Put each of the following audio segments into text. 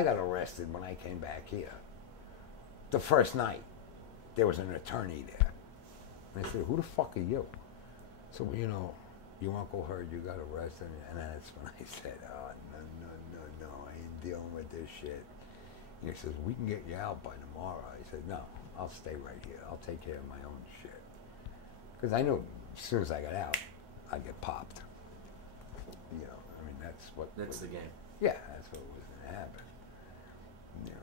I got arrested when I came back here. The first night, there was an attorney there. And I said, who the fuck are you? So, you know, your uncle heard you got arrested. And that's when I said, oh, no, I ain't dealing with this shit. And he says, we can get you out by tomorrow. I said, no, I'll stay right here. I'll take care of my own shit. Because I knew as soon as I got out, I'd get popped. You know, I mean, that's the game. Yeah, that's what was going to happen. You know,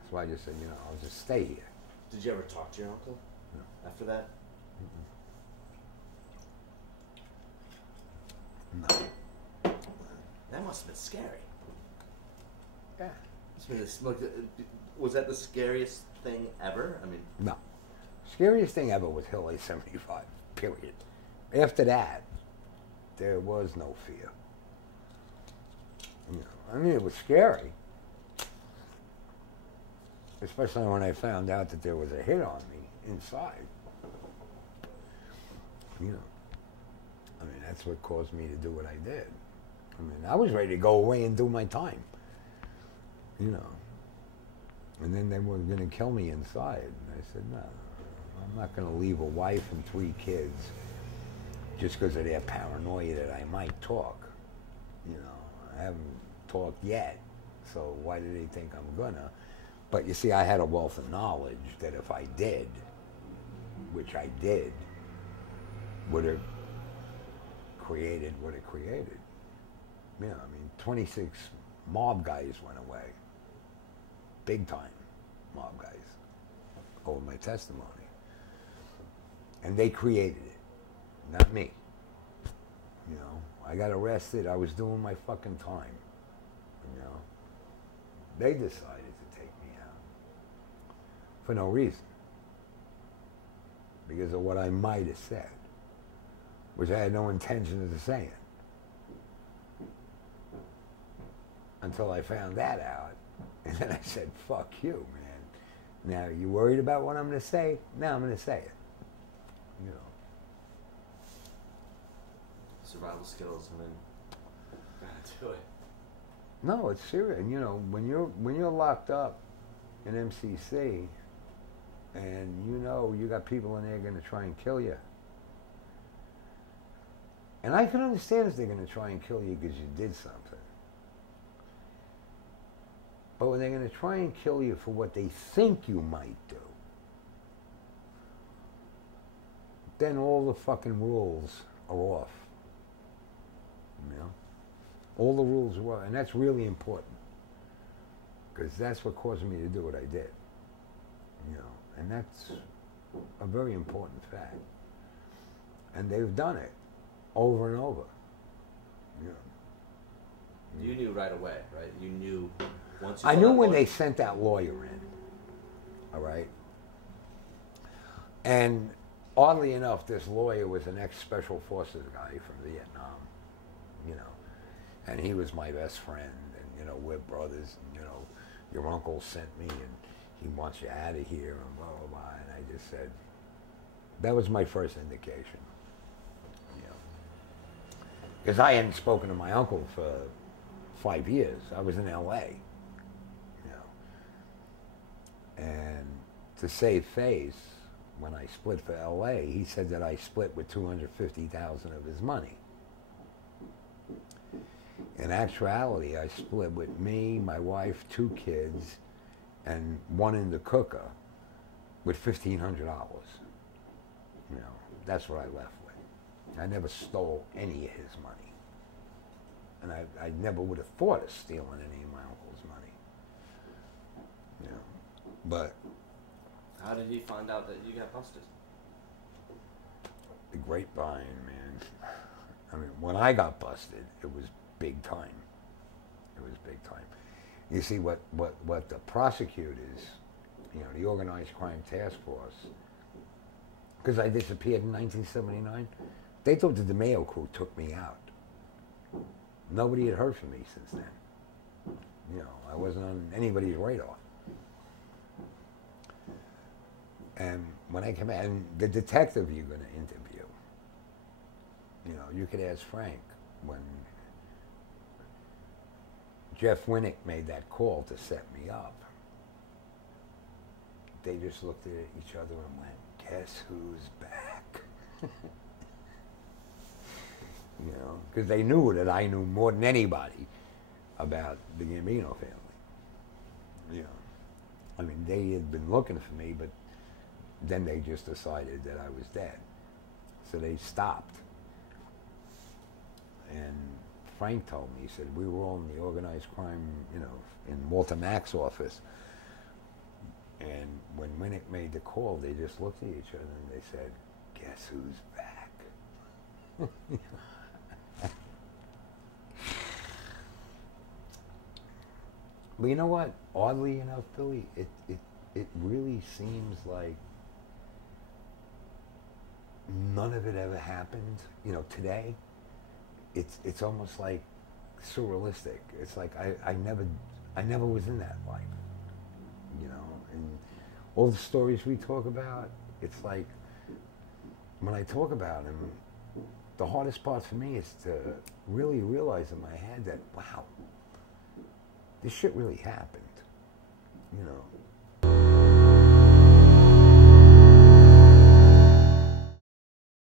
that's why I just said, you know, I'll just stay here. Did you ever talk to your uncle after that? No. That must have been scary. Yeah. Was that the scariest thing ever? I mean, no. Scariest thing ever was Hill 875, period. After that, there was no fear. You know, I mean, it was scary. Especially when I found out that there was a hit on me inside. You know, I mean, that's what caused me to do what I did. I mean, I was ready to go away and do my time. You know. And then they were going to kill me inside. And I said, no, I'm not going to leave a wife and 3 kids just because of their paranoia that I might talk. You know, I haven't talked yet, so why do they think I'm gonna? But you see, I had a wealth of knowledge that if I did, which I did, would have created what it created. You know, I mean, 26 mob guys went away. Big time mob guys over my testimony. And they created it, not me. You know, I got arrested, I was doing my fucking time. You know, they decided to take me out for no reason. Because of what I might have said, which I had no intention of saying. Until I found that out, and then I said, fuck you, man. Now, you worried about what I'm going to say? Now I'm going to say it. You know. Survival skills, and then gotta do it. No, it's serious. And you know, when you're locked up in MCC, and you know you got people in there going to try and kill you. And I can understand if they're going to try and kill you because you did something. But when they're going to try and kill you for what they think you might do, then all the fucking rules are off. You know? All the rules are off. And that's really important. Because that's what caused me to do what I did. You know? And that's a very important fact. And they've done it over and over. You know? You knew right away, right? You knew once you I saw knew that when lawyer. they sent that lawyer in. All right? And oddly enough, this lawyer was an ex-Special Forces guy from Vietnam, you know. And he was my best friend, and, you know, we're brothers, and, you know, your uncle sent me, and he wants you out of here, and blah, blah, blah. And I just said, that was my first indication, you know. Because I hadn't spoken to my uncle for 5 years. I was in L.A., you know. And to save face, when I split for L.A., he said that I split with $250,000 of his money. In actuality, I split with me, my wife, 2 kids, and one in the cooker with $1,500. You know, that's what I left with. I never stole any of his money. And I never would have thought of stealing any of my uncle's money. You know, but How did he find out that you got busted? the grapevine, man. I mean, when I got busted, it was big time. It was big time. You see, what the prosecutors, you know, the Organized Crime Task Force, because I disappeared in 1979, they thought the DeMeo crew took me out. Nobody had heard from me since then. You know, I wasn't on anybody's radar. And when I came out, and the detective you're going to interview, you know, you could ask Frank when Jeff Winnick made that call to set me up, they just looked at each other and went, "Guess who's back?" You know, because they knew that I knew more than anybody about the Gambino family. You know, I mean, they had been looking for me, but then they just decided that I was dead. So they stopped. And Frank told me, he said, we were all in the organized crime, you know, in Walter Mack's office. And when Winnick made the call, they just looked at each other and they said, "Guess who's back?" But you know what? Oddly enough, Billy, it really seems like none of it ever happened. You know, today, it's almost like surrealistic. It's like I never was in that life. You know, and all the stories we talk about, it's like when I talk about them, the hardest part for me is to really realize in my head that, wow, this shit really happened. You know,